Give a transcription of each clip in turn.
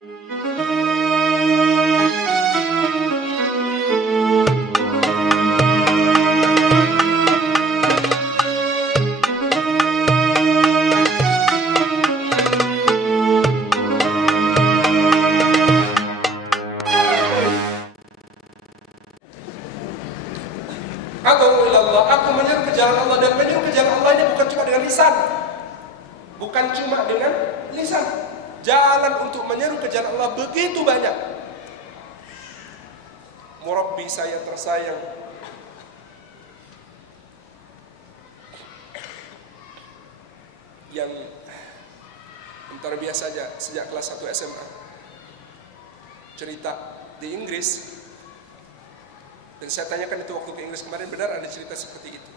Aku menyeru ke jalan Allah, dan menyeru ke jalan Allah ini bukan cuma dengan lisan. Bukan cuma dengan lisan. Jalan untuk menyeru ke jalan Allah begitu banyak. Murabbi saya tersayang, yang antara biasa saja sejak kelas 1 SMA, cerita di Inggris. Dan saya tanyakan itu waktu ke Inggris kemarin, benar ada cerita seperti itu.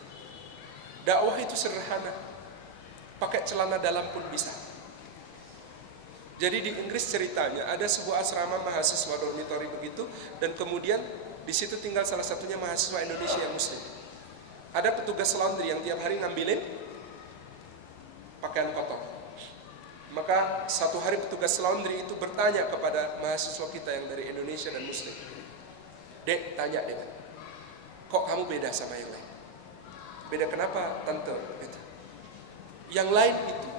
Dakwah itu sederhana, pakai celana dalam pun bisa. Jadi di Inggris ceritanya ada sebuah asrama mahasiswa dormitory begitu, dan kemudian di situ tinggal salah satunya mahasiswa Indonesia yang Muslim. Ada petugas laundry yang tiap hari ngambilin pakaian kotor. Maka satu hari petugas laundry itu bertanya kepada mahasiswa kita yang dari Indonesia dan Muslim, "Dek," tanya dia, "kok kamu beda sama yang lain?" "Beda kenapa, tante?" Gitu. "Yang lain itu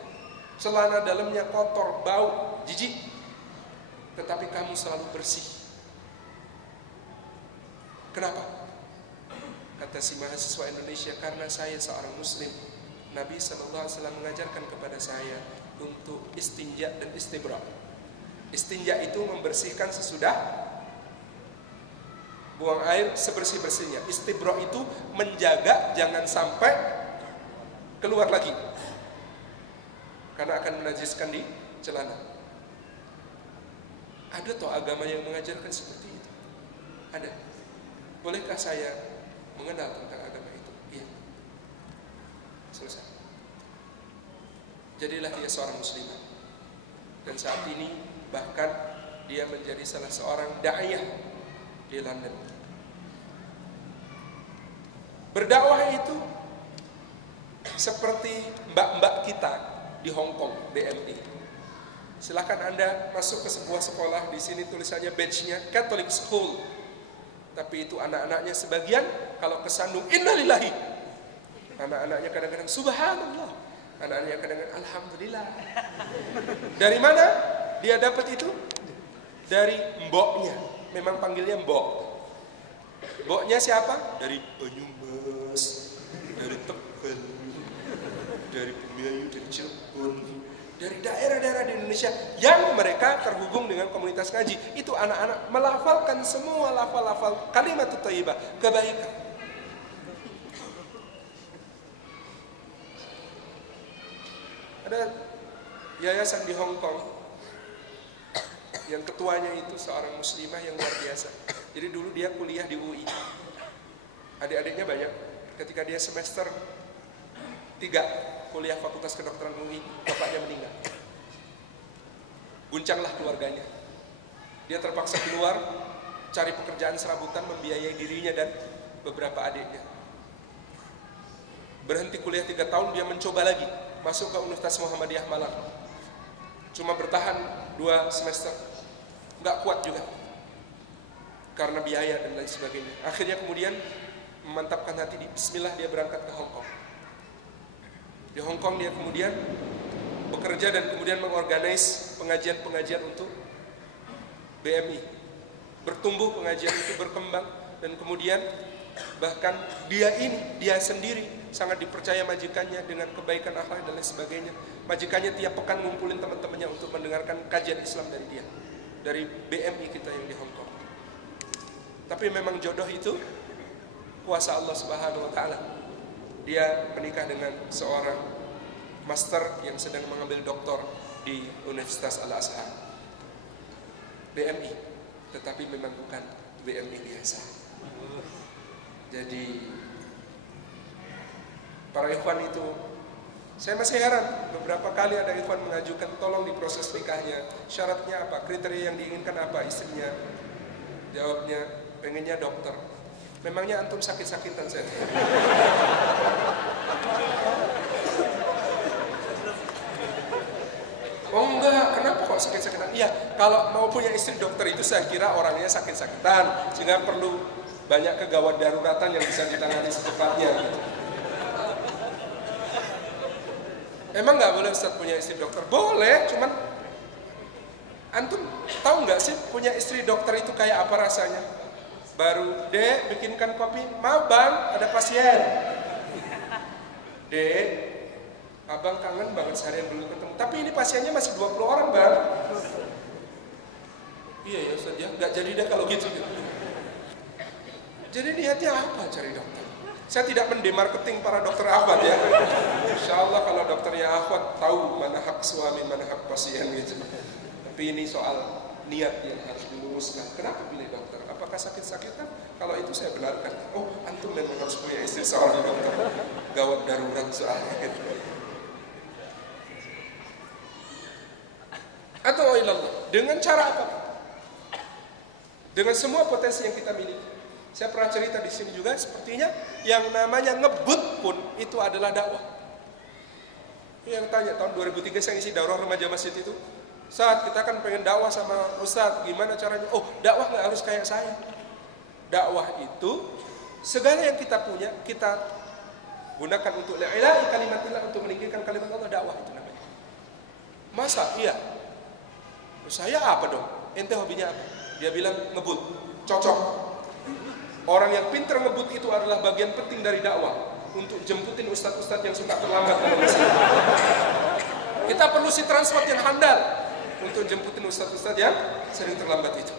celana dalamnya kotor, bau, jijik, tetapi kamu selalu bersih. Kenapa?" Kata si mahasiswa Indonesia, "Karena saya seorang Muslim. Nabi SAW mengajarkan kepada saya untuk istinja dan istibra." Istinja itu membersihkan sesudah buang air sebersih-bersihnya. Istibra itu menjaga jangan sampai keluar lagi, karena akan menajiskan di celana. Ada toh agama yang mengajarkan seperti itu? Ada. Bolehkah saya mengenal tentang agama itu? Iya. Selesai. Jadilah dia seorang muslimah. Dan saat ini bahkan dia menjadi salah seorang da'iyah di London. Berdakwah itu seperti mbak-mbak kita di Hong Kong, BMI. Silakan Anda masuk ke sebuah sekolah, di sini tulisannya badge-nya Catholic School. Tapi itu anak-anaknya sebagian kalau kesandung innalillahi. Anak-anaknya kadang-kadang subhanallah. Anak-anaknya kadang-kadang alhamdulillah. Dari mana dia dapat itu? Dari mboknya. Memang panggilnya mbok. Mboknya siapa? Dari Banyumas, dari Tegal, dari Bumiayu, dari Cirebon, dari daerah-daerah di Indonesia yang mereka terhubung dengan komunitas ngaji. Itu anak-anak melafalkan semua lafal-lafal kalimat thayyibah, kebaikan. Ada yayasan di Hong Kong yang ketuanya itu seorang muslimah yang luar biasa. Jadi dulu dia kuliah di UI. Adik-adiknya banyak. Ketika dia semester 3 kuliah Fakultas Kedokteran UI, bapaknya meninggal. Guncanglah keluarganya. Dia terpaksa keluar cari pekerjaan serabutan, membiayai dirinya dan beberapa adiknya. Berhenti kuliah 3 tahun, dia mencoba lagi masuk ke Universitas Muhammadiyah Malang. Cuma bertahan 2 semester, nggak kuat juga karena biaya dan lain sebagainya. Akhirnya kemudian memantapkan hati, di bismillah dia berangkat ke Hong Kong. Di Hong Kong dia kemudian bekerja dan kemudian mengorganize pengajian-pengajian untuk BMI. Bertumbuh pengajian itu, berkembang, dan kemudian bahkan dia sendiri sangat dipercaya majikannya dengan kebaikan akhlak dan lain sebagainya. Majikannya tiap pekan ngumpulin teman-temannya untuk mendengarkan kajian Islam dari dia, dari BMI kita yang di Hong Kong. Tapi memang jodoh itu kuasa Allah Subhanahu wa taala. Dia menikah dengan seorang master yang sedang mengambil doktor di Universitas Al-Azhar. BMI, tetapi memang bukan BMI biasa. Jadi para ikhwan itu, saya masih heran, beberapa kali ada ikhwan mengajukan tolong diproses nikahnya, syaratnya apa, kriteria yang diinginkan apa istrinya. Jawabnya, pengennya dokter. Memangnya antum sakit-sakitan saya? Oh enggak, kenapa kok kok sakit-sakitan. Iya, kalau mau punya istri dokter itu saya kira orangnya sakit-sakitan, sehingga perlu banyak kegawat daruratan yang bisa ditangani secepatnya gitu. Emang nggak boleh Ustaz punya istri dokter? Boleh, cuman antum tahu nggak sih punya istri dokter itu kayak apa rasanya? Baru, Dek, bikinkan kopi. Mau bang, ada pasien. Dek, abang kangen banget seharian belum ketemu. Tapi ini pasiennya masih 20 orang bang. Iya ya Ustaz ya, nggak jadi deh kalau gitu. Jadi niatnya apa cari dokter? Saya tidak mendemarketing para dokter akhwat ya. Insya Allah kalau dokternya akhwat tahu mana hak suami, mana hak pasien gitu. Tapi ini soal niat yang harus diluruskan. Kenapa pilih dokter? Apakah sakit-sakitan? Kalau itu saya benarkan. Oh, antum memang harus punya istri seorang dokter. Gawat darurat soalnya gitu. Atau ilallah, dengan cara apa? Dengan semua potensi yang kita miliki. Saya pernah cerita di sini juga, sepertinya yang namanya ngebut pun itu adalah dakwah. Yang tanya tahun 2003 saya ngisi daurah remaja masjid itu, saat kita kan pengen dakwah sama Ustadz, gimana caranya? Oh, dakwah nggak harus kayak saya. Dakwah itu segala yang kita punya kita gunakan untuk la ilaha kalimatillah, untuk meninggikan kalimat Allah. Dakwah itu namanya. Masa? Iya. Saya apa dong? Ente hobinya apa? Dia bilang ngebut. Cocok. Orang yang pintar ngebut itu adalah bagian penting dari dakwah, untuk jemputin ustadz-ustadz yang suka terlambat dalam masjid. Kita perlu si transport yang handal untuk jemputin ustadz-ustadz yang sering terlambat itu.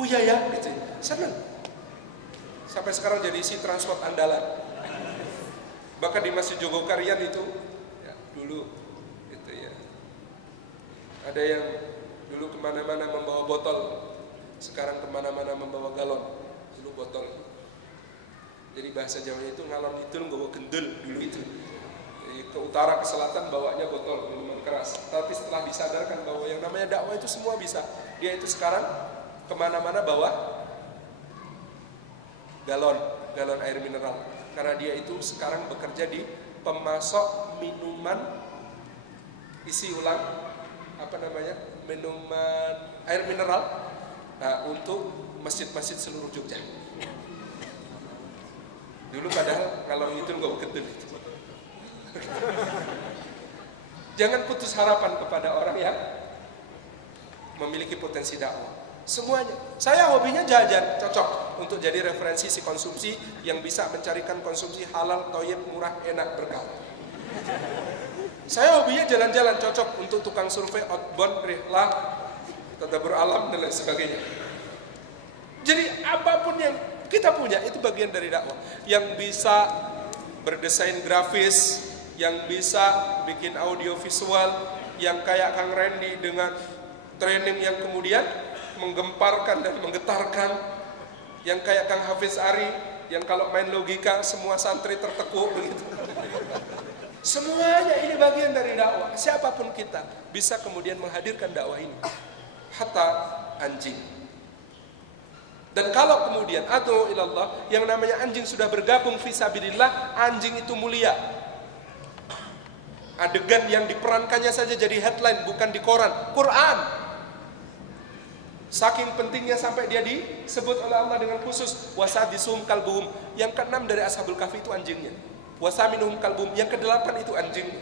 Oh iya ya, gitu. Senang. Sampai sekarang jadi si transport andalan. Bahkan di Masjid Jogokarian itu, ya, dulu gitu ya. Ada yang dulu kemana-mana membawa botol, sekarang kemana-mana membawa galon. Dulu botol. Jadi bahasa Jawanya itu ngalon itu nggawa gendul dulu itu. Jadi ke utara ke selatan bawanya botol minuman keras. Tapi setelah disadarkan bahwa yang namanya dakwah itu semua bisa, dia itu sekarang kemana-mana bawa galon air mineral. Karena dia itu sekarang bekerja di pemasok minuman isi ulang minuman air mineral. Nah, untuk masjid-masjid seluruh Jogja. Dulu padahal kalau itu nggak begitu. Jangan putus harapan kepada orang yang memiliki potensi dakwah. Semuanya. Saya hobinya jajan, cocok untuk jadi referensi si konsumsi yang bisa mencarikan konsumsi halal, thayyib, murah, enak, berkah. Saya hobinya jalan-jalan, cocok untuk tukang survei, outbound, rihlah, tadabbur alam dan lain sebagainya. Jadi apapun yang kita punya itu bagian dari dakwah. Yang bisa berdesain grafis, yang bisa bikin audio visual, yang kayak Kang Randy dengan training yang kemudian menggemparkan dan menggetarkan, yang kayak Kang Hafiz Ari yang kalau main logika semua santri tertekuk begitu. Semuanya ini bagian dari dakwah. Siapapun kita bisa kemudian menghadirkan dakwah ini. Hatta anjing. Dan kalau kemudian adu ilallah, yang namanya anjing sudah bergabung fisabilillah, anjing itu mulia. Adegan yang diperankannya saja jadi headline, bukan di koran. Quran. Saking pentingnya sampai dia disebut oleh Allah dengan khusus. Wasadisum kalbuhum. Yang ke-6 dari Ashabul Kahfi itu anjingnya. Wasaminuhum kalbuhum. Yang ke-8 itu anjingnya.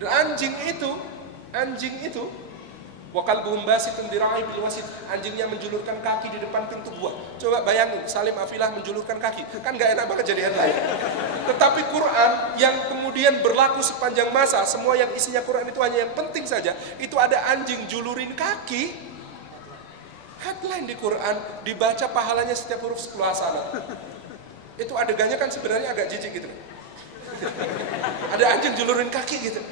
Dan anjing itu wa kalbuhum basitun dira'i bil wasit. Anjingnya menjulurkan kaki di depan pintu gua. Coba bayangin Salim Afilah menjulurkan kaki. Kan gak enak banget jadi headline. Tetapi Quran yang kemudian berlaku sepanjang masa, semua yang isinya Quran itu hanya yang penting saja. Itu ada anjing julurin kaki. Headline di Quran dibaca pahalanya setiap huruf 10 hasanah. Itu adegannya kan sebenarnya agak jijik gitu. Ada anjing julurin kaki gitu.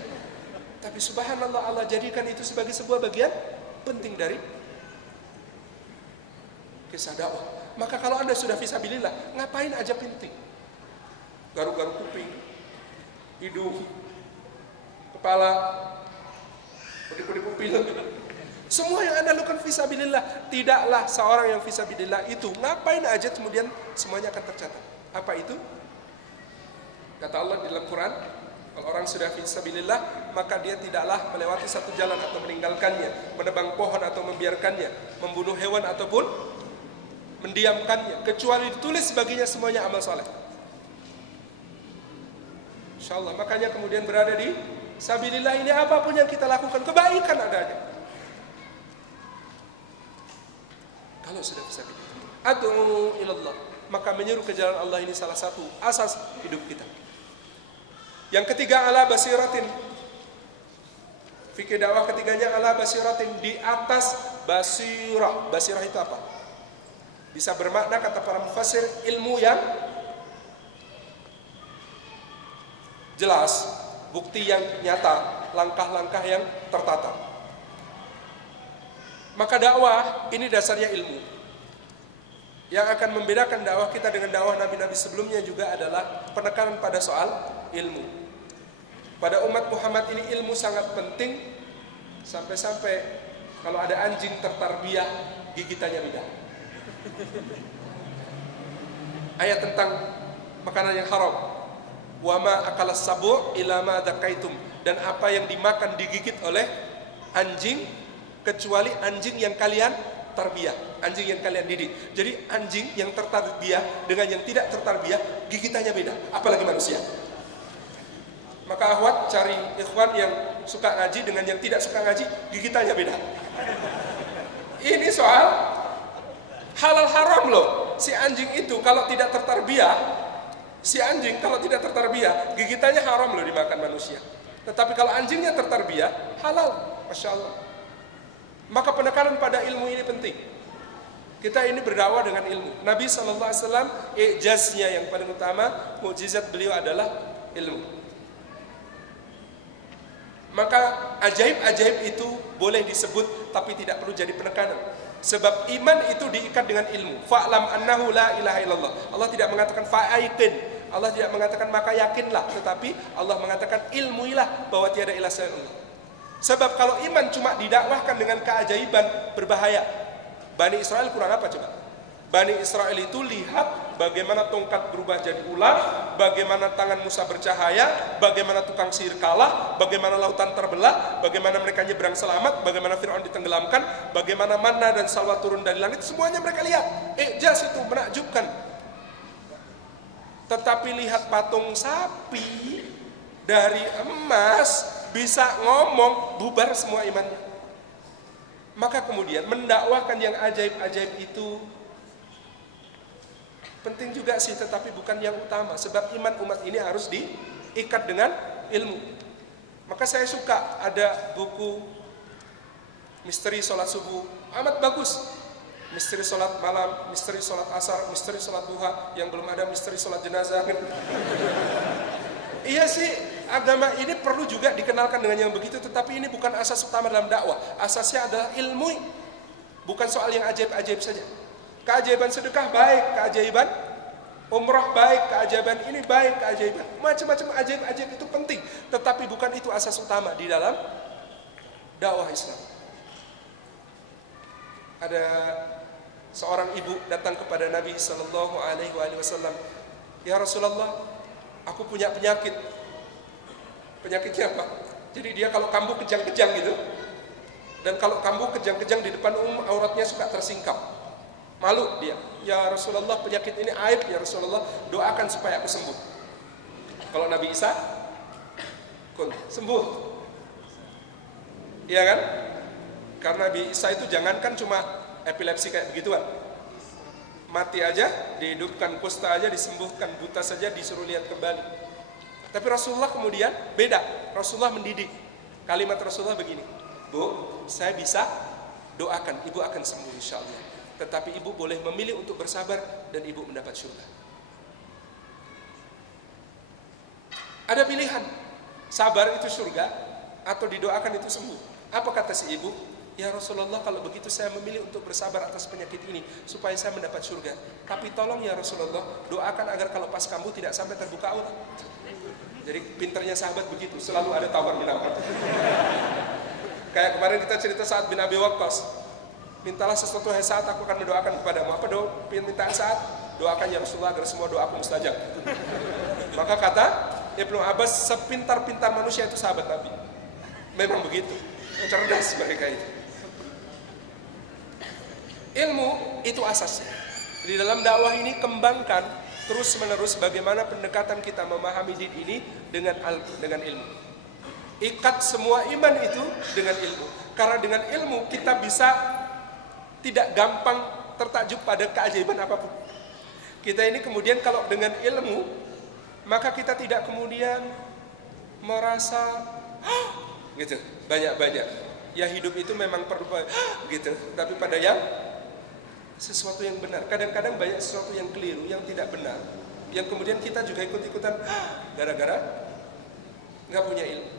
Tapi subhanallah, Allah jadikan itu sebagai sebuah bagian penting dari kisah dakwah. Maka kalau Anda sudah fisabilillah, ngapain aja penting. Garuk-garuk kuping, hidung, kepala, pedih-pedih pupil. Semua yang Anda lakukan fisabilillah. Tidaklah seorang yang fisabilillah itu ngapain aja kemudian semuanya akan tercatat. Apa itu? Kata Allah di dalam Quran, Kalau orang sudah fisabilillah, maka dia tidaklah melewati satu jalan atau meninggalkannya, menebang pohon atau membiarkannya, membunuh hewan ataupun mendiamkannya, kecuali ditulis baginya semuanya amal saleh. InsyaAllah. Makanya kemudian berada di sabilillah ini, apapun yang kita lakukan kebaikan adanya. Kalau sudah fisabilillah, ad'u ilallah, maka menyeru ke jalan Allah ini salah satu asas hidup kita. Yang ketiga, ala basiratin. Fikih dakwah ketiganya ala basiratin, di atas basirah. Basirah itu apa? Bisa bermakna, kata para mufassir, ilmu yang jelas, bukti yang nyata, langkah-langkah yang tertata. Maka dakwah ini dasarnya ilmu. Yang akan membedakan dakwah kita dengan dakwah nabi-nabi sebelumnya juga adalah penekanan pada soal ilmu. Pada umat Muhammad ini ilmu sangat penting, sampai-sampai kalau ada anjing tertarbiyah, gigitannya beda. Ayat tentang makanan yang haram, wa ma akalas sabu' ila ma dzakaitum, dan apa yang dimakan digigit oleh anjing kecuali anjing yang kalian tarbiyah, anjing yang kalian didik. Jadi anjing yang tertarbiyah dengan yang tidak tertarbiyah gigitannya beda, apalagi manusia. Maka akhwat cari ikhwan yang suka ngaji dengan yang tidak suka ngaji, gigitannya beda. Ini soal halal haram loh. Si anjing itu kalau tidak tertarbiyah, gigitannya haram loh dimakan manusia. Tetapi kalau anjingnya tertarbiyah, halal, masya Allah. Maka penekanan pada ilmu ini penting. Kita ini berdakwah dengan ilmu. Nabi SAW, ijaznya yang paling utama, mukjizat beliau adalah ilmu. Maka ajaib-ajaib itu boleh disebut, tapi tidak perlu jadi penekanan. Sebab iman itu diikat dengan ilmu. Fa'lam annahu la ilaha illallah. Allah tidak mengatakan fa'aiqin. Allah tidak mengatakan maka yakinlah. Tetapi Allah mengatakan ilmuilah bahwa tiada ilah selain Allah. Sebab kalau iman cuma didakwahkan dengan keajaiban, berbahaya. Bani Israel kurang apa coba? Bani Israel itu lihat bagaimana tongkat berubah jadi ular, bagaimana tangan Musa bercahaya, bagaimana tukang sihir kalah, bagaimana lautan terbelah, bagaimana mereka nyebrang selamat, bagaimana Fir'aun ditenggelamkan, bagaimana manna dan salwa turun dari langit, semuanya mereka lihat. Ijaz itu menakjubkan. Tetapi lihat patung sapi dari emas bisa ngomong, bubar semua imannya. Maka kemudian mendakwahkan yang ajaib-ajaib itu penting juga sih, tetapi bukan yang utama. Sebab iman umat ini harus diikat dengan ilmu. Maka saya suka ada buku misteri sholat subuh, amat bagus. Misteri sholat malam, misteri sholat asar, misteri sholat duha, yang belum ada misteri sholat jenazah. Iya sih, agama ini perlu juga dikenalkan dengan yang begitu, tetapi ini bukan asas utama dalam dakwah. Asasnya adalah ilmu, bukan soal yang ajaib-ajaib saja. Keajaiban sedekah baik, keajaiban umrah baik, keajaiban ini baik, keajaiban macam-macam ajaib-ajaib itu penting, tetapi bukan itu asas utama di dalam dakwah Islam. Ada seorang ibu datang kepada Nabi Sallallahu Alaihi Wasallam, ya Rasulullah, aku punya penyakit. Penyakitnya apa? Jadi dia kalau kambuh kejang-kejang gitu, dan kalau kambuh kejang-kejang di depan auratnya suka tersingkap. Malu dia, ya Rasulullah penyakit ini aib, ya Rasulullah doakan supaya aku sembuh. Kalau Nabi Isa, sembuh. Iya kan? Karena Nabi Isa itu jangankan cuma epilepsi kayak begituan, mati aja, dihidupkan, kusta aja disembuhkan, buta saja disuruh lihat kembali. Tapi Rasulullah kemudian beda, Rasulullah mendidik. Kalimat Rasulullah begini, Bu, saya bisa doakan, ibu akan sembuh insya Allah. Tetapi ibu boleh memilih untuk bersabar dan ibu mendapat surga. Ada pilihan, sabar itu surga atau didoakan itu sembuh. Apa kata si ibu? Ya Rasulullah, kalau begitu saya memilih untuk bersabar atas penyakit ini supaya saya mendapat surga. Tapi tolong ya Rasulullah, doakan agar kalau pas kambuh tidak sampai terbuka aurat. Jadi pinternya sahabat begitu, selalu ada tawar menawar. Kayak kemarin kita cerita Sa'ad bin Abi Waqqas. Mintalah sesuatu hai Sa'ad, aku akan mendoakan kepadamu. Apa permintaan Sa'ad? Doakan ya Rasulullah agar semua doaku mustajab. Maka kata Ibnu Abbas sepintar-pintar manusia itu sahabat Nabi. Memang begitu, cerdas mereka itu. Ilmu itu asasnya. Di dalam dakwah ini kembangkan terus menerus bagaimana pendekatan kita memahami din ini dengan ilmu. Ikat semua iman itu dengan ilmu. Karena dengan ilmu kita bisa tidak gampang tertakjub pada keajaiban apapun. Kita ini kemudian kalau dengan ilmu, maka kita tidak kemudian merasa gitu banyak-banyak. Ya hidup itu memang perlu gitu. Tapi pada yang sesuatu yang benar. Kadang-kadang banyak sesuatu yang keliru, yang tidak benar, yang kemudian kita juga ikut-ikutan gara-gara nggak punya ilmu.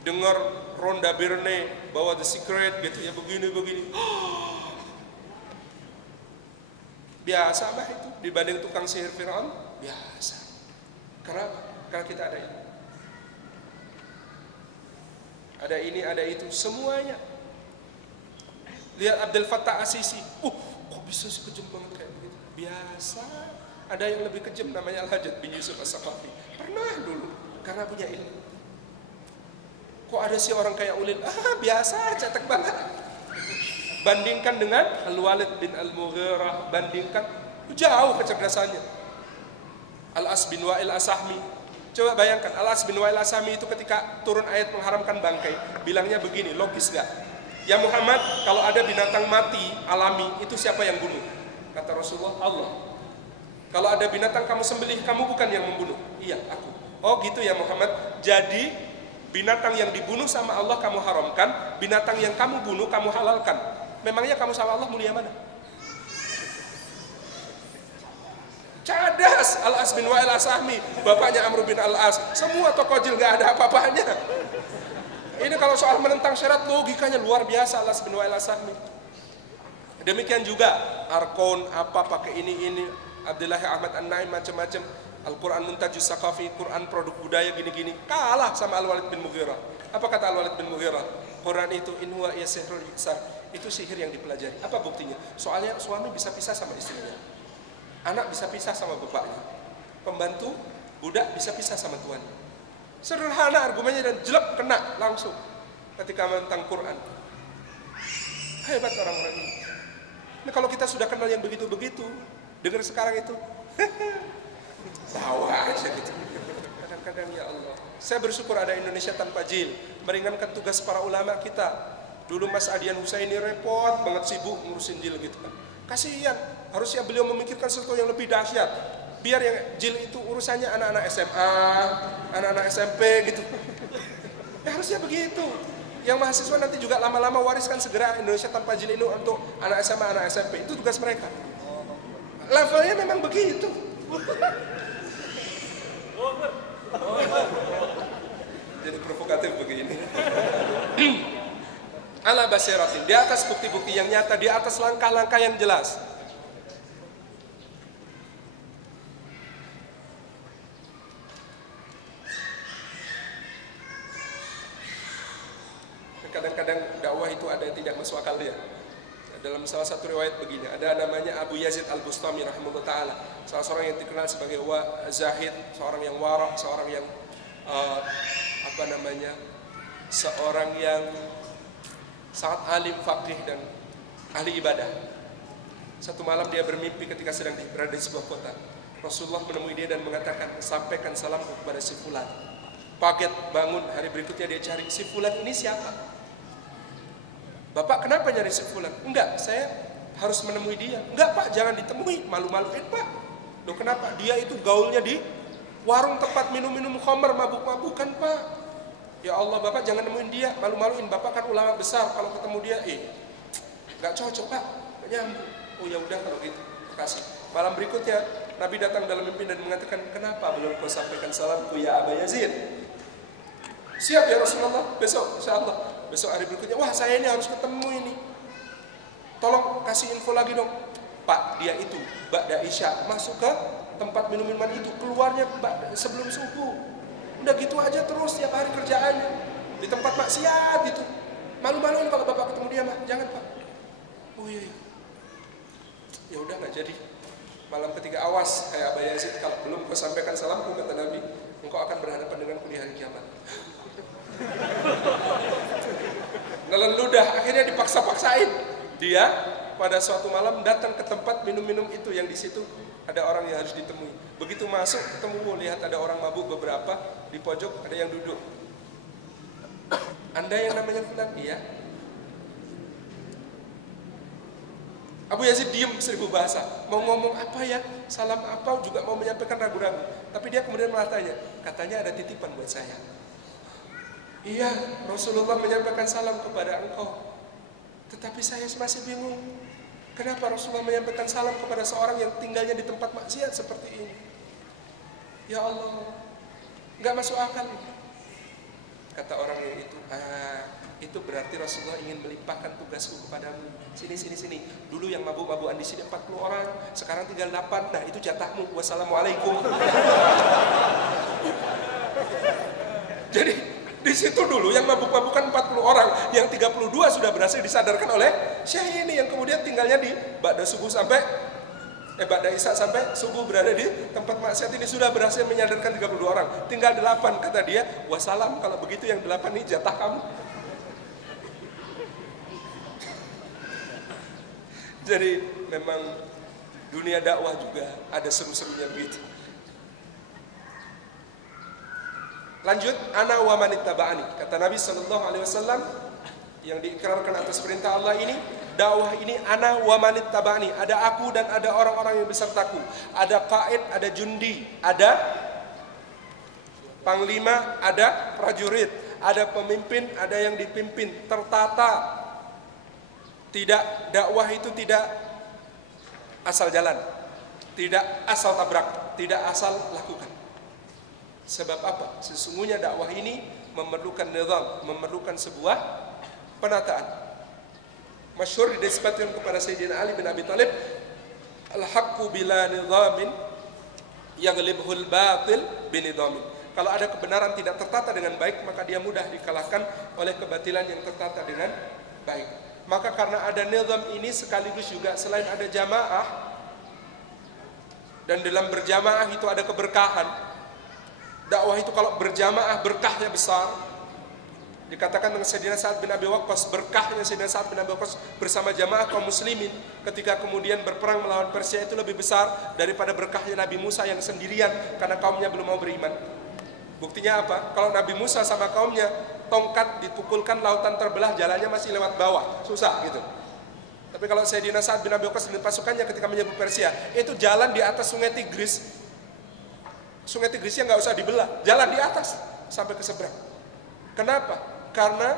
Dengar Ronda Byrne bawa The Secret gitu ya, begini. Biasa mah itu dibanding tukang sihir Firaun, biasa. Kenapa? Karena kita ada ilmu. Ada ini, ada itu, semuanya. Lihat Abdul Fattah As-Sisi. Kok bisa sih kejam banget kayak begitu? Biasa. Ada yang lebih kejam namanya Al-Hajjaj bin Yusuf As-Saqafi. Pernah dulu karena punya ilmu. Kok ada sih orang kayak Ulil? Biasa, cetek banget. Bandingkan dengan Al-Walid bin Al-Mughirah, bandingkan jauh kecerdasannya. Al-As bin Wa'il As-Sahmi. Coba bayangkan Al-As bin Wa'il As-Sahmi itu ketika turun ayat mengharamkan bangkai, bilangnya begini, logis gak? Ya Muhammad, kalau ada binatang mati alami, itu siapa yang bunuh? Kata Rasulullah, Allah. Kalau ada binatang kamu sembelih, kamu bukan yang membunuh. Iya, aku. Oh gitu ya Muhammad. Jadi binatang yang dibunuh sama Allah kamu haramkan, binatang yang kamu bunuh kamu halalkan. Memangnya kamu sama Allah mulia mana? Cadas. Al-As bin Wa'il As-Sahmi, bapaknya Amr bin Al-As, semua tokoh jil gak ada apa-apanya. Ini kalau soal menentang syarat logikanya luar biasa. Al-As bin Wa'il As-Sahmi. Demikian juga Arkon apa pakai ini Abdullah Ahmad An-Naim macam-macam. Al-Quran Muntajus Saqafi, Quran produk budaya gini-gini, kalah sama Al-Walid bin Mughirah. Apa kata Al-Walid bin Mughirah? Quran itu in huwa ya sihrul ihsan. Itu sihir yang dipelajari. Apa buktinya? Soalnya suami bisa pisah sama istrinya, anak bisa pisah sama bapaknya, pembantu budak bisa pisah sama tuannya. Sederhana argumennya dan jelek kena langsung ketika menentang Quran. Hebat orang-orang ini. Nah, kalau kita sudah kenal yang begitu-begitu, dengar sekarang itu tawa aja gitu. Kadang-kadang ya Allah, saya bersyukur ada Indonesia Tanpa Jil, meringankan tugas para ulama kita. Dulu Mas Adian Husaini repot banget, sibuk ngurusin jil gitu kan. Kasihan, harusnya beliau memikirkan sesuatu yang lebih dahsyat. Biar yang jil itu urusannya anak-anak SMA, anak-anak SMP gitu. Ya harusnya begitu. Yang mahasiswa nanti juga lama-lama wariskan segera Indonesia Tanpa Jil ini untuk anak SMA, anak SMP. Itu tugas mereka. Levelnya memang begitu. Jadi provokatif begini. Ala basiratin, di atas bukti-bukti yang nyata, di atas langkah-langkah yang jelas. Kadang-kadang dakwah itu ada yang tidak masuk akal ya. Dalam salah satu riwayat begini, ada namanya Abu Yazid Al-Bustami rahimahullah ta'ala, salah seorang yang dikenal sebagai zahid, seorang yang wara, seorang yang seorang yang sangat alim, faqih dan ahli ibadah. Satu malam dia bermimpi ketika sedang berada di sebuah kota. Rasulullah menemui dia dan mengatakan, sampaikan salamku kepada si fulan. Kaget bangun, hari berikutnya dia cari, si fulan ini siapa? Bapak kenapa nyari si fulan? Enggak, saya harus menemui dia. Enggak Pak, jangan ditemui, malu-maluin Pak. Loh kenapa? Dia itu gaulnya di warung tempat minum-minum khamr, mabuk-mabukan Pak. Ya Allah Bapak jangan nemuin dia, malu-maluin, Bapak kan ulama besar, kalau ketemu dia nggak cocok Pak, nggak nyambung. Oh ya udah kalau gitu, makasih. Malam berikutnya Nabi datang dalam mimpi dan mengatakan, kenapa belum kau sampaikan salamku ya Aba Yazid? Siap ya Rasulullah, besok insyaallah. Besok hari berikutnya, wah saya ini harus ketemu ini, tolong kasih info lagi dong Pak. Dia itu ba'da isya masuk ke tempat minum-minuman itu, keluarnya sebelum subuh. Udah gitu aja terus tiap hari kerjaannya di tempat maksiat itu. Malu-maluin kalau Bapak ketemu dia mah, jangan Pak. Oh iya. Ya udah nggak jadi. Malam ketiga, awas kayak Aba Yazid, kalau belum kau sampaikan salamku kata Nabi, engkau akan berhadapan denganku di hari kiamat. Nelen ludah, akhirnya dipaksa-paksain. Dia pada suatu malam datang ke tempat minum-minum itu, yang di situ ada orang yang harus ditemui. Begitu masuk, ketemu, lihat ada orang mabuk beberapa di pojok, ada yang duduk. Anda yang namanya fulan? Iya. Abu Yazid diem 1000 bahasa, mau ngomong apa ya, salam apa, juga mau menyampaikan ragu-ragu. Tapi dia kemudian malah tanya, katanya ada titipan buat saya. Iya, Rasulullah menyampaikan salam kepada engkau. Tetapi saya masih bingung, kenapa Rasulullah menyampaikan salam kepada seorang yang tinggalnya di tempat maksiat seperti ini? Ya Allah, nggak masuk akal. Kata orang yang itu berarti Rasulullah ingin melimpahkan tugasku kepadamu. Sini. Dulu yang mabuk-mabukan di sini 40 orang, sekarang tinggal 8. Nah, itu jatahmu. Wassalamualaikum. Jadi di situ dulu yang mabuk-mabukan 40 orang, yang 32 sudah berhasil disadarkan oleh Syekh ini, yang kemudian tinggalnya di ba'da subuh sampai ba'da isya sampai subuh berada di tempat maksiat ini, sudah berhasil menyadarkan 32 orang. Tinggal 8, kata dia. Wassalam, kalau begitu yang 8 ini jatah kamu. Jadi memang dunia dakwah juga ada seru-serunya begitu. Lanjut, ana wa man ittaba'ani. Kata Nabi sallallahu alaihi wasallam yang diikrarkan atas perintah Allah ini, dakwah ini ana wa man ittaba'ani. Ada aku dan ada orang-orang yang besertaku. Ada qaid, ada jundi, ada panglima, ada prajurit, ada pemimpin, ada yang dipimpin, tertata. Tidak, dakwah itu tidak asal jalan, tidak asal tabrak, tidak asal lakukan. Sebab apa? Sesungguhnya dakwah ini memerlukan nizam, memerlukan sebuah penataan. Masyhur disebutkan kepada Sayyidina Ali bin Abi Thalib, al-haqqu bila nizamin yaghlibhul batil binizamin. Kalau ada kebenaran tidak tertata dengan baik, maka dia mudah dikalahkan oleh kebatilan yang tertata dengan baik. Maka karena ada nizam ini, sekaligus juga selain ada jamaah, dan dalam berjamaah itu ada keberkahan. Dakwah itu kalau berjamaah berkahnya besar. Dikatakan dengan Sayyidina Sa'ad bin Abi Waqqas, berkahnya Sayyidina Sa'ad bin Abi Waqqas bersama jamaah kaum muslimin ketika kemudian berperang melawan Persia itu lebih besar daripada berkahnya Nabi Musa yang sendirian karena kaumnya belum mau beriman. Buktinya apa? Kalau Nabi Musa sama kaumnya, tongkat dipukulkan, lautan terbelah, jalannya masih lewat bawah, susah gitu. Tapi kalau Sayyidina Sa'ad bin Abi Waqqas dan pasukannya ketika menyerbu Persia, itu jalan di atas sungai Tigris. Sungai Tigrisnya nggak usah dibelah, jalan di atas sampai ke seberang. Kenapa? Karena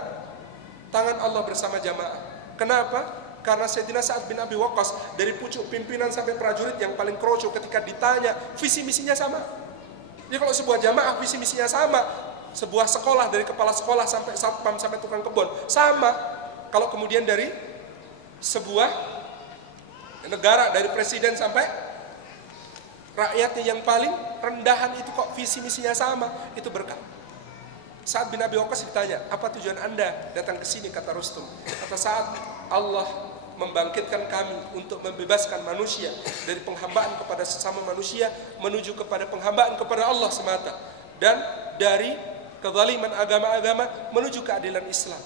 tangan Allah bersama jamaah. Kenapa? Karena Sayyidina Sa'ad bin Abi Waqqas dari pucuk pimpinan sampai prajurit yang paling kroco, ketika ditanya, visi misinya sama. Jadi kalau sebuah jamaah visi misinya sama, sebuah sekolah dari kepala sekolah sampai satpam sampai tukang kebun sama. Kalau kemudian dari sebuah negara, dari presiden sampai rakyatnya yang paling rendahan itu kok visi misinya sama, itu berkah. Sa'ad bin Abi Waqqas ditanya, apa tujuan Anda datang ke sini? Kata Rustum, kata Sa'ad, Allah membangkitkan kami untuk membebaskan manusia dari penghambaan kepada sesama manusia menuju kepada penghambaan kepada Allah semata, dan dari kezaliman agama-agama menuju keadilan Islam.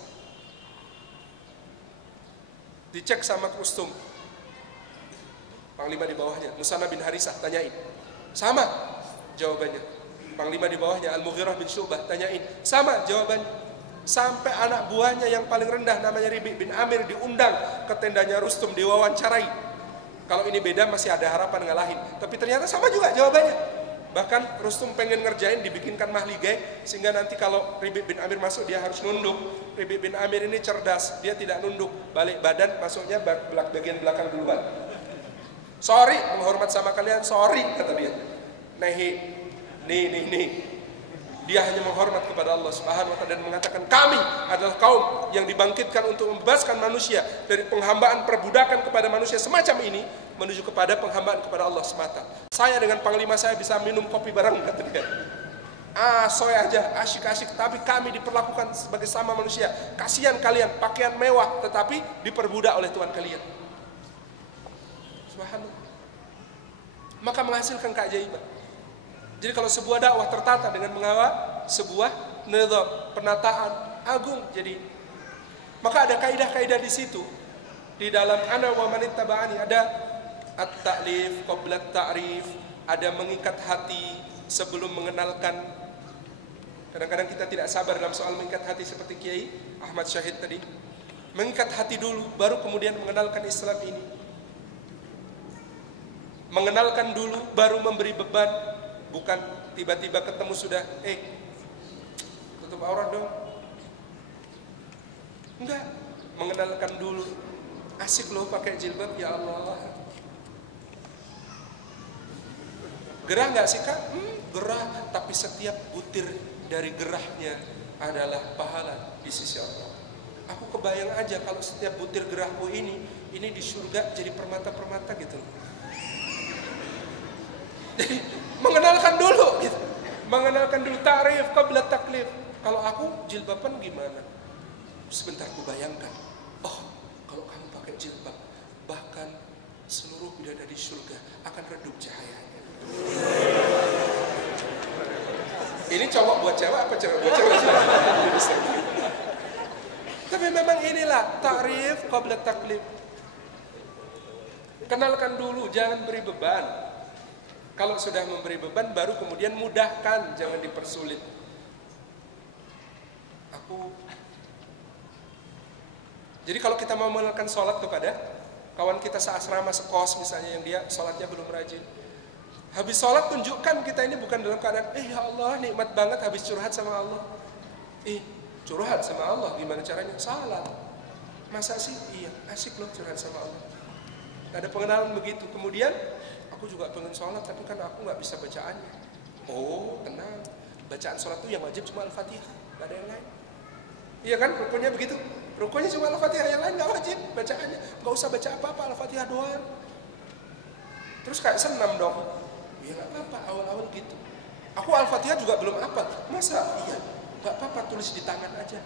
Dicek sama Rustum, panglima di bawahnya Musanna bin Harisah, tanyain, sama jawabannya. Panglima di bawahnya Al-Mughirah bin Syu'bah, tanyain, sama jawabannya. Sampai anak buahnya yang paling rendah namanya Ribi bin Amir diundang ke tendanya Rustum, diwawancarai. Kalau ini beda masih ada harapan ngalahin, tapi ternyata sama juga jawabannya. Bahkan Rustum pengen ngerjain, dibikinkan mahligai, sehingga nanti kalau Ribi bin Amir masuk dia harus nunduk. Ribi bin Amir ini cerdas, dia tidak nunduk, balik badan, masuknya bagian belakang duluan. Sorry, menghormat sama kalian, sorry, kata dia. Nih. Dia hanya menghormat kepada Allah Subhanahu wa taala dan mengatakan, kami adalah kaum yang dibangkitkan untuk membebaskan manusia dari penghambaan perbudakan kepada manusia semacam ini menuju kepada penghambaan kepada Allah semata. Saya dengan panglima saya bisa minum kopi bareng, kata dia. Soy aja, asyik-asyik, tapi kami diperlakukan sebagai sama manusia. Kasihan kalian, pakaian mewah tetapi diperbudak oleh Tuhan kalian. Subhanallah. Maka menghasilkan keajaiban. Jadi kalau sebuah dakwah tertata dengan mengawal sebuah nizam, penataan agung, jadi maka ada kaidah-kaidah di situ. Di dalam ana wa man ittaba'ani ada at-ta'lif qabla at-ta'rif, ada mengikat hati sebelum mengenalkan. Kadang-kadang kita tidak sabar dalam soal mengikat hati seperti Kiai Ahmad Syahid tadi. Mengikat hati dulu, baru kemudian mengenalkan Islam ini. Mengenalkan dulu, baru memberi beban. Bukan tiba-tiba ketemu sudah, tutup aurat dong. Enggak, mengenalkan dulu. Asik loh pakai jilbab, ya Allah. Gerah nggak sih kak? Gerah, tapi setiap butir dari gerahnya adalah pahala di sisi Allah. Aku kebayang aja kalau setiap butir gerahku ini di surga jadi permata-permata gitu. Jadi mengenalkan dulu gitu. Mengenalkan dulu ta'rif qabla taklif. Kalau aku jilbaban gimana? Sebentar aku bayangkan. Oh, kalau kamu pakai jilbab, bahkan seluruh bidadari surga akan redup cahayanya. Ini cowok buat cewek apa cewek buat cewek? Tapi memang inilah ta'rif qabla taklif. Kenalkan dulu, jangan beri beban. Kalau sudah memberi beban, baru kemudian mudahkan, jangan dipersulit. Jadi kalau kita mau mengenalkan sholat kepada kawan kita seasrama, sekos misalnya, yang dia sholatnya belum rajin, habis sholat tunjukkan kita ini bukan dalam keadaan ya Allah nikmat banget habis curhat sama Allah. Curhat sama Allah gimana caranya? Salah. Masa sih? Iya, asik loh curhat sama Allah. Ada pengenalan begitu. Kemudian aku juga pengen sholat tapi kan aku nggak bisa bacaannya. Oh tenang, bacaan sholat itu yang wajib cuma Al-Fatihah, nggak ada yang lain. Iya kan, rukunnya begitu. Rukunnya cuma Al-Fatihah, yang lain nggak wajib bacaannya. Nggak usah baca apa-apa, Al-Fatihah doang. Terus kayak senam dong. Ya nggak apa-apa, awal-awal gitu. Aku Al-Fatihah juga belum apa. Masa? Iya, nggak apa-apa, tulis di tangan aja.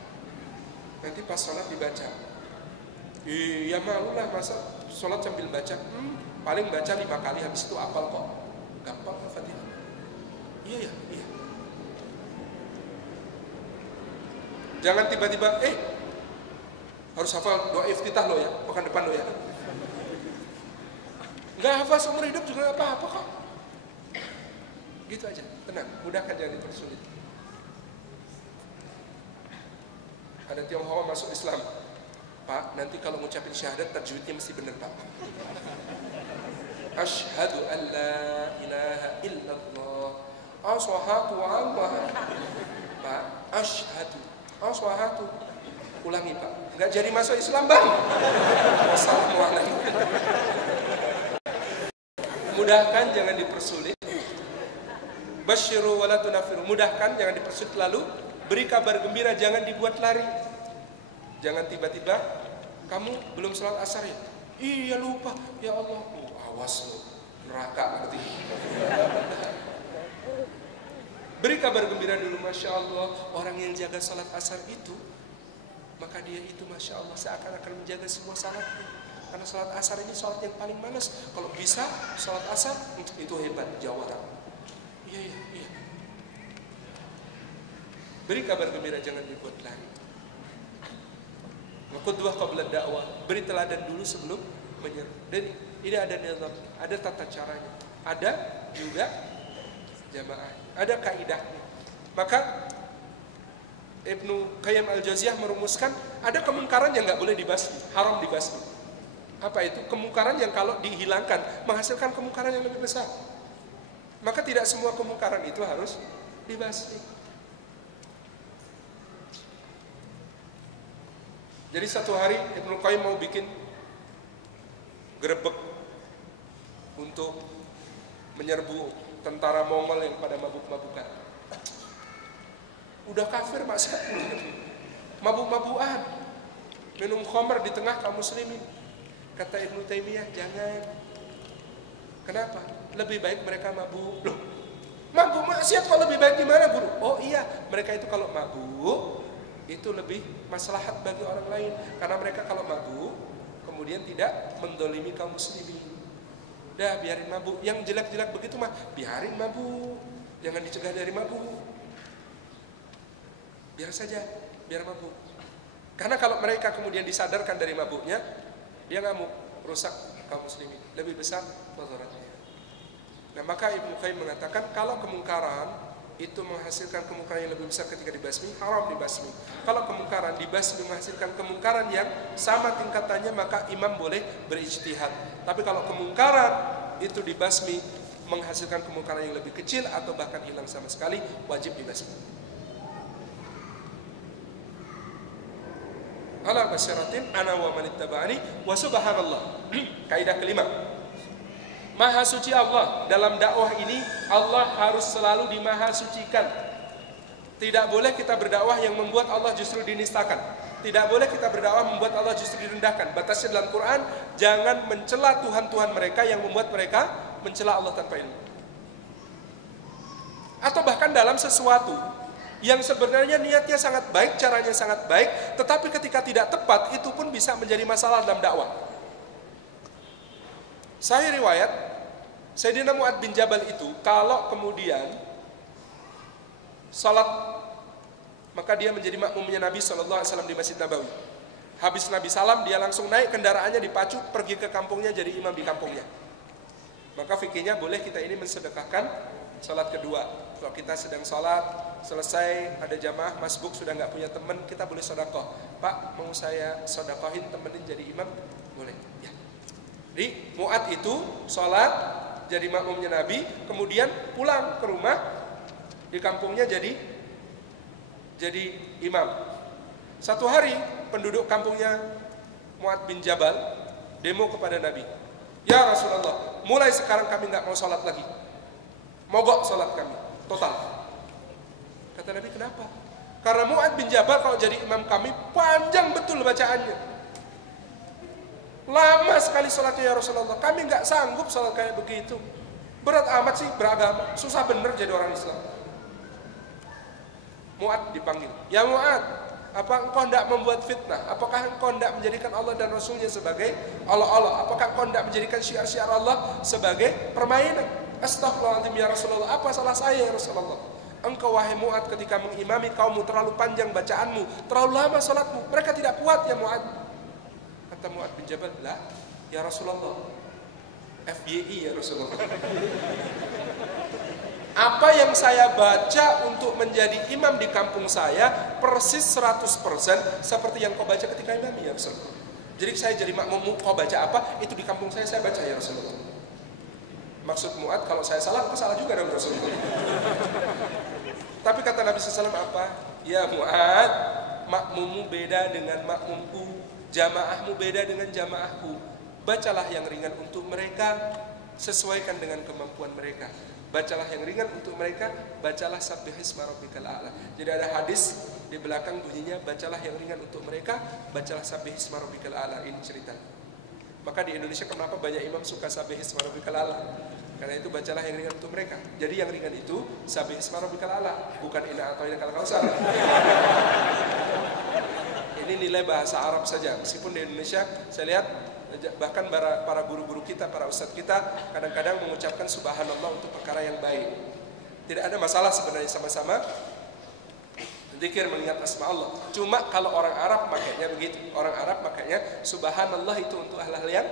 Nanti pas sholat dibaca. Iya malu lah, masa sholat sambil baca. Paling baca 5 kali, habis itu hafal kok. Gampang Al-Fatihah. Iya. Jangan tiba-tiba, harus hafal doa iftitah lo ya, pekan depan lo ya. Nggak hafal seumur hidup juga nggak apa-apa kok. Gitu aja, tenang, mudahkan, jangan dipersulit. Ada Tionghoa masuk Islam, Pak, nanti kalau ngucapin syahadat tajwidnya mesti bener Pak. Asyhadu an la ilaha illallah ashhadu Allah. Pak, asyhadu. Ulangi Pak, nggak jadi masuk Islam Bang. Wassalamualaikum. Mudahkan, jangan dipersulit. Basyiru wa la tunafiru. Mudahkan, jangan dipersulit. Lalu beri kabar gembira, jangan dibuat lari. Jangan tiba-tiba kamu belum sholat asar ya? Iya lupa, ya Allah. Awas lo, neraka nanti. Beri kabar gembira dulu, Masya Allah. Orang yang jaga sholat asar itu, maka dia itu Masya Allah seakan-akan menjaga semua salatnya. Karena sholat asar ini sholat yang paling malas. Kalau bisa sholat asar, itu hebat, jawara. Iya. Beri kabar gembira, jangan dibuat lari. Qudwah qabla dakwah. Beri teladan dulu sebelum menyeru. Dan ini ada nizam, ada tata caranya, ada juga jamaah, ada kaidahnya. Maka Ibnu Qayyim al-Jauziyah merumuskan ada kemungkaran yang nggak boleh dibasmi, haram dibasmi. Apa itu? Kemungkaran yang kalau dihilangkan menghasilkan kemungkaran yang lebih besar. Maka tidak semua kemungkaran itu harus dibasmi. Jadi satu hari Ibnu Qayyim mau bikin gerebek untuk menyerbu tentara Mongol yang pada mabuk-mabukan. Udah kafir masa mabuk-mabukan, minum khamr di tengah kaum muslimin. Kata Ibnu Taimiyah, jangan. Kenapa? Lebih baik mereka mabuk. Loh, mabuk maksiat kok lebih baik gimana guru? Oh iya, mereka itu kalau mabuk itu lebih maslahat bagi orang lain. Karena mereka kalau mabuk kemudian tidak mendolimi kaum muslimin. Udah biarin mabuk. Yang jelek-jelek begitu mah biarin mabuk. Jangan dicegah dari mabuk. Biar saja, biar mabuk. Karena kalau mereka kemudian disadarkan dari mabuknya, dia ngamuk, rusak kaum muslimin. Lebih besar mudaratnya. Nah, maka Ibnu Qayyim mengatakan kalau kemungkaran itu menghasilkan kemungkaran yang lebih besar ketika dibasmi, haram dibasmi. Kalau kemungkaran dibasmi menghasilkan kemungkaran yang sama tingkatannya, maka imam boleh berijtihad. Tapi kalau kemungkaran itu dibasmi menghasilkan kemungkaran yang lebih kecil atau bahkan hilang sama sekali, wajib dibasmi. Ala basyaratin ana wa man ittaba'ani wa subhanallah. Kaidah kelima. Maha suci Allah. Dalam dakwah ini Allah harus selalu dimahasucikan. Tidak boleh kita berdakwah yang membuat Allah justru dinistakan. Tidak boleh kita berdakwah membuat Allah justru direndahkan. Batasnya dalam Quran, jangan mencela Tuhan-Tuhan mereka yang membuat mereka mencela Allah tanpa ilmu. Atau bahkan dalam sesuatu yang sebenarnya niatnya sangat baik, caranya sangat baik, tetapi ketika tidak tepat, itu pun bisa menjadi masalah dalam dakwah. Sahih riwayat, Sayyidina Mu'ad bin Jabal itu, kalau kemudian salat, maka dia menjadi makmumnya Nabi SAW di Masjid Nabawi. Habis Nabi salam, dia langsung naik kendaraannya, dipacu, pergi ke kampungnya, jadi imam di kampungnya. Maka fikihnya boleh kita ini mensedekahkan salat kedua. Kalau kita sedang salat, selesai ada jamaah masbuk sudah nggak punya teman, kita boleh sedekah. Pak, mau saya sedekahin temenin jadi imam? Boleh. Ya. Jadi Mu'ad itu salat jadi makmumnya Nabi, kemudian pulang ke rumah di kampungnya jadi imam. Satu hari penduduk kampungnya Mu'ad bin Jabal demo kepada Nabi. Ya Rasulullah, mulai sekarang kami nggak mau salat lagi. Mogok salat kami, total. Kata Nabi, kenapa? Karena Mu'ad bin Jabal kalau jadi imam kami panjang betul bacaannya. Lama sekali salatnya ya Rasulullah. Kami nggak sanggup salat kayak begitu. Berat amat sih beragama. Susah bener jadi orang Islam. Mu'ad dipanggil. Ya Mu'ad, apa engkau tidak membuat fitnah? Apakah engkau tidak menjadikan Allah dan Rasulnya sebagai Allah-Allah? Apakah engkau tidak menjadikan syiar-syiar Allah sebagai permainan? Astaghfirullahaladzim ya Rasulullah. Apa salah saya ya Rasulullah? Engkau wahai Mu'ad ketika mengimami kaummu terlalu panjang bacaanmu, terlalu lama salatmu. Mereka tidak kuat ya Mu'ad. Kata Mu'ad bin Jabal, lah ya Rasulullah, FYI ya Rasulullah. Apa yang saya baca untuk menjadi imam di kampung saya persis 100% seperti yang kau baca ketika imam ya Rasulullah. Jadi saya jadi makmum, kau baca apa, itu di kampung saya baca ya Rasulullah. Maksud Mu'ad, kalau saya salah, aku salah juga dong Rasulullah. Tapi kata Nabi SAW apa? Ya Mu'ad, makmummu beda dengan makmumku, jamaahmu beda dengan jamaahku. Bacalah yang ringan untuk mereka, sesuaikan dengan kemampuan mereka. Bacalah yang ringan untuk mereka, bacalah sabbihisma rabbikal a'la. Jadi ada hadis di belakang bunyinya, bacalah yang ringan untuk mereka, bacalah sabbihisma rabbikal a'la. Ini cerita. Maka di Indonesia kenapa banyak imam suka sabbihisma rabbikal a'la? Karena itu bacalah yang ringan untuk mereka. Jadi yang ringan itu sabbihisma rabbikal a'la, bukan inna a'tainakal kautsar. Ini nilai bahasa Arab saja. Meskipun di Indonesia saya lihat bahkan para guru-guru kita, para ustadz kita kadang-kadang mengucapkan subhanallah untuk perkara yang baik. Tidak ada masalah sebenarnya, sama-sama zikir mengingat asma Allah. Cuma kalau orang Arab makanya begitu. Orang Arab makanya subhanallah itu untuk hal-hal yang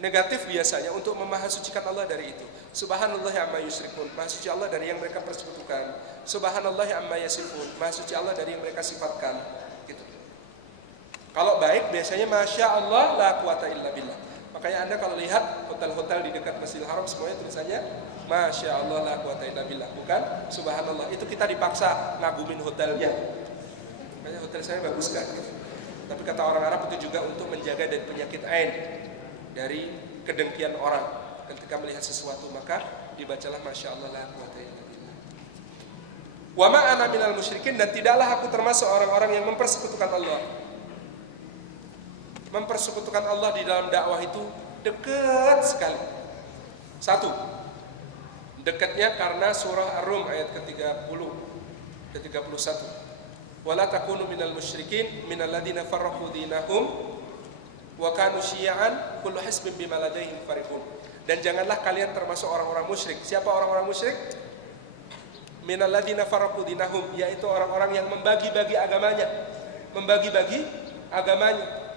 negatif biasanya, untuk memahasucikan Allah dari itu. Subhanallah amma yusyrikun, maha suci Allah dari yang mereka persekutukan. Subhanallah amma yasifun, maha suci Allah dari yang mereka sifatkan. Gitu. Kalau baik biasanya masya Allah la quwata illa billah. Makanya Anda kalau lihat hotel-hotel di dekat Masjidil Haram semuanya tulisannya masya Allah la quwata illa billah, bukan subhanallah. Itu kita dipaksa ngagumin hotelnya. Makanya hotel saya bagus kan. Tapi kata orang Arab itu juga untuk menjaga dari penyakit ain, dari kedengkian orang. Ketika melihat sesuatu maka dibacalah masya Allah la quwata illa billah. Wa ma ana minal musyrikin, dan tidaklah aku termasuk orang-orang yang mempersekutukan Allah. Mempersekutukan Allah di dalam dakwah itu dekat sekali. Satu, dekatnya karena surah Ar-Rum ayat ke-30 ke-31. Wala takunu minal musyrikin minal ladina farraqu dinahum wa kanu syi'an kullu hisbin bima ladaihim farihun. Dan janganlah kalian termasuk orang-orang musyrik. Siapa orang-orang musyrik? minalladzina farraqu dinahum, yaitu orang-orang yang membagi-bagi agamanya. Membagi-bagi agamanya.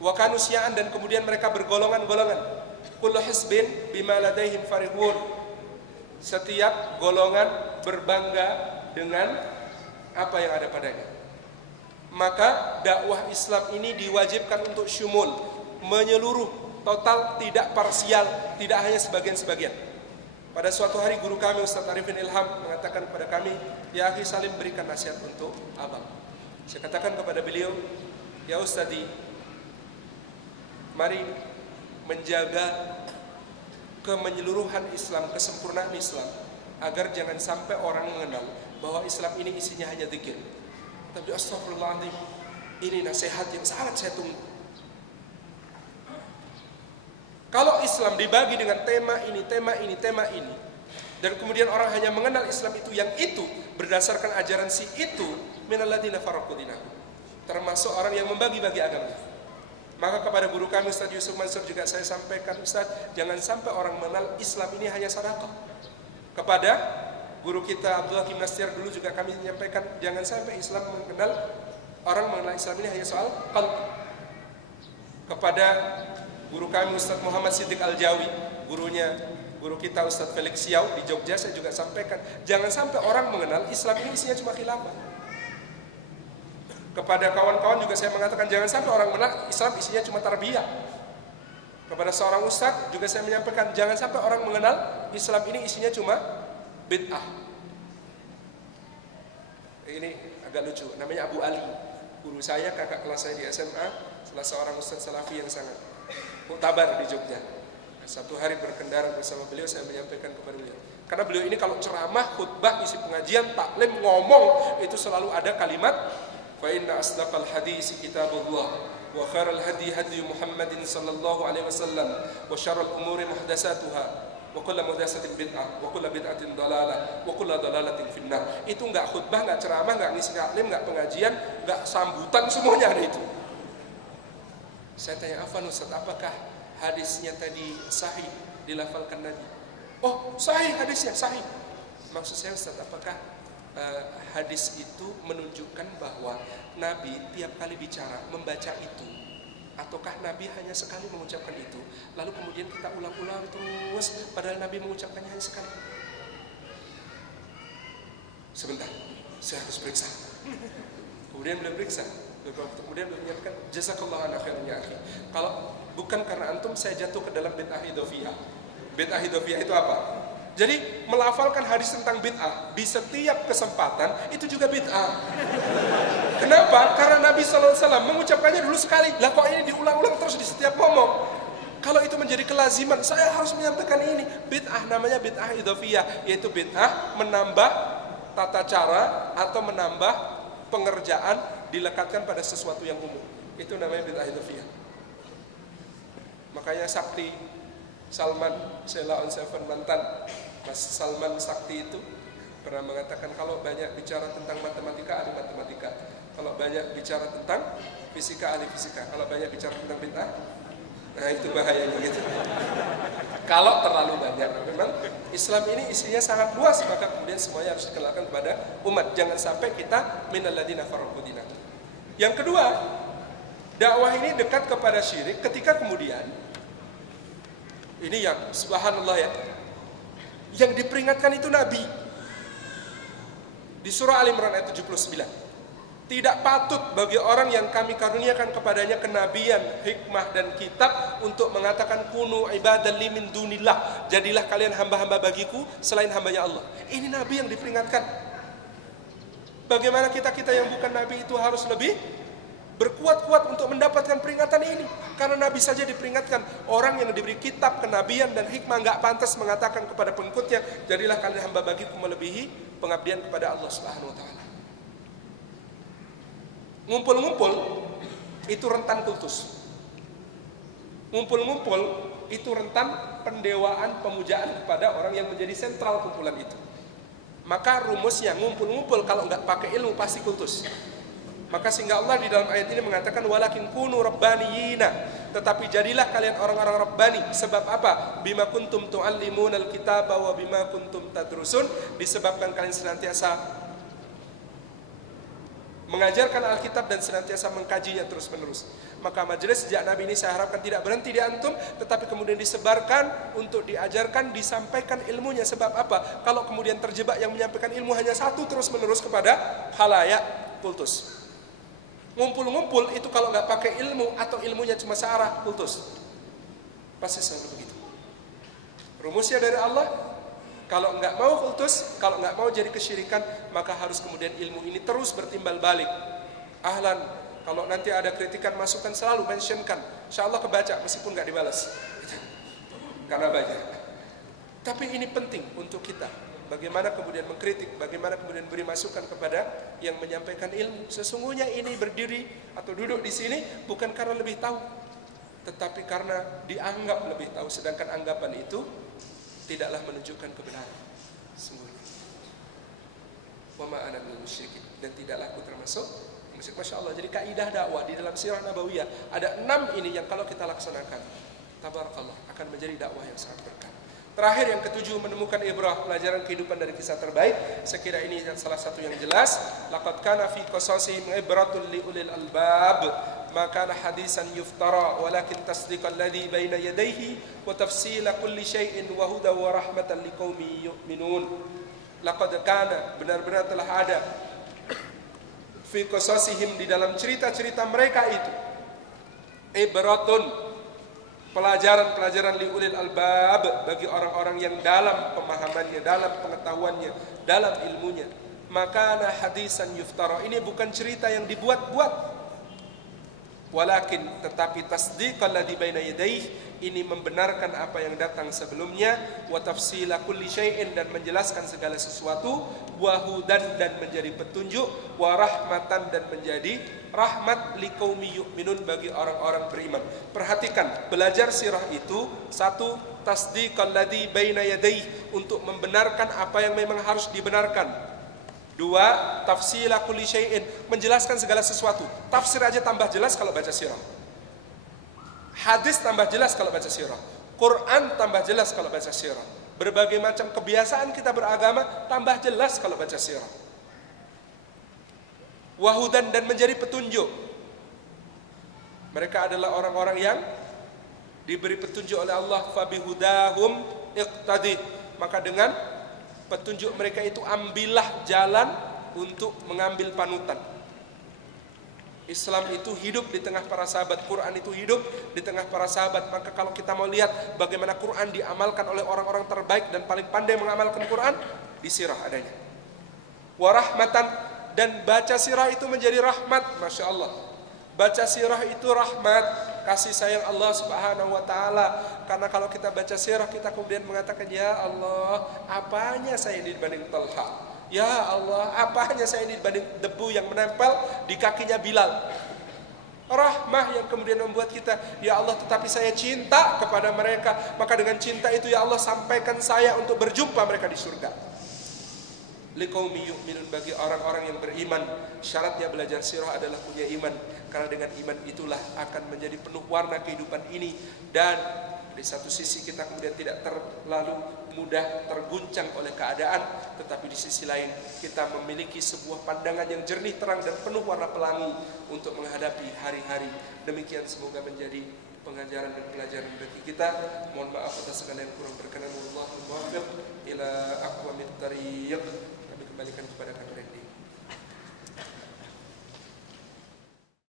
Wa kanu syi'an, dan kemudian mereka bergolongan-golongan. Kullu hizbin bima ladaihim farihun. Setiap golongan berbangga dengan apa yang ada padanya. Maka dakwah Islam ini diwajibkan untuk syumul, menyeluruh, total, tidak parsial, tidak hanya sebagian-sebagian. Pada suatu hari guru kami Ustaz Arifin Ilham mengatakan kepada kami, "Ya akhi Salim, berikan nasihat untuk abang." Saya katakan kepada beliau, "Ya Ustadi, mari menjaga kemenyeluruhan Islam, kesempurnaan Islam, agar jangan sampai orang mengenal bahwa Islam ini isinya hanya zikir." Tapi astagfirullahaladzim, ini nasihat yang sangat saya tunggu. Kalau Islam dibagi dengan tema ini, tema ini, tema ini, dan kemudian orang hanya mengenal Islam itu yang itu, berdasarkan ajaran si itu, minalladzina farraqu dinahum, termasuk orang yang membagi-bagi agama. Maka kepada guru kami Ustaz Yusuf Mansur juga saya sampaikan, Ustaz, jangan sampai orang mengenal Islam ini hanya sedekah. Kepada guru kita Abdullah Kim Nastiar dulu juga kami menyampaikan, jangan sampai Islam orang mengenal Islam ini hanya soal qalb. Kepada guru kami Ustaz Muhammad Siddiq Al-Jawi, guru kita Ustaz Felix Siau di Jogja, saya juga sampaikan, jangan sampai orang mengenal Islam ini isinya cuma khilafah. Kepada kawan-kawan juga saya mengatakan, jangan sampai orang mengenal Islam isinya cuma tarbiyah. Kepada seorang ustaz juga saya menyampaikan, jangan sampai orang mengenal Islam ini isinya cuma bid'ah. Ini agak lucu, namanya Abu Ali, guru saya, kakak kelas saya di SMA, salah seorang ustaz salafi yang sangat muktabar di Jogja. Satu hari berkendara bersama beliau, saya menyampaikan kepada beliau, karena beliau ini kalau ceramah, khutbah, isi pengajian, taklim, ngomong, itu selalu ada kalimat fa inna asdaqal hadis kitabullah wa khairal hadi hadi Muhammadin sallallahu alaihi wasallam wa syarrul umuri muhdatsatuha wa kullu muhdatsatin bid'ah wa kullu bid'atin dalalah wa kullu dalalatin finnar. Itu enggak khutbah, enggak ceramah, enggak ngisi taklim, enggak pengajian, enggak sambutan, semuanya ada itu. Saya tanya, "Afan Ustaz, apakah hadisnya tadi sahih dilafalkan Nabi?" "Oh, sahih hadisnya, sahih." Maksud saya, Ustaz, apakah hadis itu menunjukkan bahwa Nabi tiap kali bicara membaca itu, ataukah Nabi hanya sekali mengucapkan itu, lalu kemudian kita ulang-ulang terus padahal Nabi mengucapkannya hanya sekali? Sebentar, saya harus periksa. Kemudian beliau periksa, kemudian beliau menyatakan, jazakallahu khairan ya akhi, kalau bukan karena antum saya jatuh ke dalam bid'ah idhofiyah. Bid'ah idhofiyah itu apa? Jadi melafalkan hadis tentang bid'ah di setiap kesempatan itu juga bid'ah. Kenapa? Karena Nabi SAW mengucapkannya dulu sekali. Lah kok ini diulang-ulang terus di setiap ngomong? Kalau itu menjadi kelaziman, saya harus menyampaikan ini. Bid'ah namanya bid'ah idhofiyah, yaitu bid'ah menambah tata cara atau menambah pengerjaan dilekatkan pada sesuatu yang umum. Itu namanya bid'ah idhofiyah. Makanya Sakti Salman Sheila on Seven mantan Mas Salman Sakti itu pernah mengatakan, kalau banyak bicara tentang matematika, ahli matematika. Kalau banyak bicara tentang fisika, ahli fisika. Kalau banyak bicara tentang bid'ah, nah itu bahayanya gitu. Kalau terlalu banyak, memang Islam ini isinya sangat luas, maka kemudian semuanya harus dikenalkan kepada umat. Jangan sampai kita minalladzina farraqu dinahum. Yang kedua, dakwah ini dekat kepada syirik ketika kemudian, ini yang subhanallah ya, yang diperingatkan itu Nabi. Di surah Al-Imran ayat 79. Tidak patut bagi orang yang kami karuniakan kepadanya kenabian, hikmah dan kitab untuk mengatakan kunu ibadan li min dunillah, jadilah kalian hamba-hamba bagiku selain hambanya Allah. Ini Nabi yang diperingatkan. Bagaimana kita yang bukan Nabi itu harus lebih berkuat-kuat untuk mendapatkan peringatan ini. Karena Nabi saja diperingatkan, orang yang diberi kitab, kenabian dan hikmah enggak pantas mengatakan kepada pengikutnya, jadilah kalian hamba bagiku melebihi pengabdian kepada Allah Subhanahu wa taala. Ngumpul-ngumpul itu rentan kultus. Ngumpul-ngumpul itu rentan pendewaan, pemujaan kepada orang yang menjadi sentral kumpulan itu. Maka rumusnya ngumpul-ngumpul kalau enggak pakai ilmu pasti kultus. Maka sehingga Allah di dalam ayat ini mengatakan walakin kunu rabbaniyina, tetapi jadilah kalian orang-orang rabbani. Sebab apa? Bima kuntum tu'allimunal kitaba wa bima kuntum tadrusun, disebabkan kalian senantiasa mengajarkan Alkitab dan senantiasa mengkajinya terus-menerus. Maka majelis sejak Nabi ini saya harapkan tidak berhenti di antum, tetapi kemudian disebarkan untuk diajarkan, disampaikan ilmunya. Sebab apa? Kalau kemudian terjebak yang menyampaikan ilmu hanya satu terus-menerus kepada khalayak, kultus. Ngumpul-ngumpul itu kalau nggak pakai ilmu atau ilmunya cuma searah, kultus. Pasti selalu begitu. Rumusnya dari Allah, kalau nggak mau kultus, kalau nggak mau jadi kesyirikan, maka harus kemudian ilmu ini terus bertimbal balik. Ahlan, kalau nanti ada kritikan, masukan, selalu mentionkan. Insya Allah kebaca meskipun nggak dibalas. Karena banyak. Tapi ini penting untuk kita. Bagaimana kemudian mengkritik, bagaimana kemudian beri masukan kepada yang menyampaikan ilmu. Sesungguhnya ini berdiri atau duduk di sini bukan karena lebih tahu, tetapi karena dianggap lebih tahu. Sedangkan anggapan itu tidaklah menunjukkan kebenaran. Sungguhnya. Wa ma ana minal musyrikin, dan tidaklah aku termasuk musyrik. Masya Allah. Jadi kaidah dakwah di dalam sirah nabawiyah ada 6 ini yang kalau kita laksanakan, tabarakallah, akan menjadi dakwah yang sangat berkah. Terakhir yang ketujuh, menemukan ibrah, pelajaran kehidupan dari kisah terbaik. Sekira ini salah satu yang jelas. Laqad kana fi qasasihim ibratun li ulil albab, ma kana hadisan yuftara, walakin tasdiqal ladzi baina yadayhi wa tafsila kulli syai'in wa huda wa rahmatan liqaumin yu'minun. Laqad kana, benar-benar telah ada, fi qasasihim, di dalam cerita-cerita mereka itu, ibratun, pelajaran-pelajaran liulil albab, bagi orang-orang yang dalam pemahamannya, dalam pengetahuannya, dalam ilmunya. Maka hadisan yuftara, ini bukan cerita yang dibuat-buat, walakin, tetapi tasdiqal ladzi baina yadayhi, ini membenarkan apa yang datang sebelumnya, wa tafsila kulli syai'in, dan menjelaskan segala sesuatu, wa hudan, dan menjadi petunjuk, wa rahmatan, dan menjadi rahmat liqaumi yu'minun, bagi orang-orang beriman. Perhatikan, belajar sirah itu, satu, tasdiqal ladzi baina yadayhi, untuk membenarkan apa yang memang harus dibenarkan. Dua, tafsila kulli syai'in, menjelaskan segala sesuatu. Tafsir aja tambah jelas kalau baca sirah. Hadis tambah jelas kalau baca sirah. Quran tambah jelas kalau baca sirah. Berbagai macam kebiasaan kita beragama tambah jelas kalau baca sirah. Wahudan, dan menjadi petunjuk. Mereka adalah orang-orang yang diberi petunjuk oleh Allah. Fabihudahum iqtadi, maka dengan petunjuk mereka itu ambillah jalan untuk mengambil panutan. Islam itu hidup di tengah para sahabat, Quran itu hidup di tengah para sahabat. Maka kalau kita mau lihat bagaimana Quran diamalkan oleh orang-orang terbaik dan paling pandai mengamalkan Quran, di sirah adanya. Warahmatan, dan baca sirah itu menjadi rahmat. Masya Allah, baca sirah itu rahmat, kasih sayang Allah subhanahu wa ta'ala. Karena kalau kita baca sirah, kita kemudian mengatakan, ya Allah, apanya saya dibanding Talha? Ya Allah, apanya saya dibanding debu yang menempel di kakinya Bilal? Rahmah yang kemudian membuat kita, ya Allah, tetapi saya cinta kepada mereka, maka dengan cinta itu ya Allah, sampaikan saya untuk berjumpa mereka di surga. Liqaumi yu'minun, bagi orang-orang yang beriman. Syaratnya belajar sirah adalah punya iman, karena dengan iman itulah akan menjadi penuh warna kehidupan ini. Dan di satu sisi kita kemudian tidak terlalu mudah terguncang oleh keadaan, tetapi di sisi lain kita memiliki sebuah pandangan yang jernih, terang, dan penuh warna pelangi untuk menghadapi hari-hari. Demikian semoga menjadi pengajaran dan pelajaran bagi kita. Mohon maaf atas segala yang kurang berkenan. Wallahul muwaffiq ila aqwamit thariq. Kami kembalikan kepada kamera.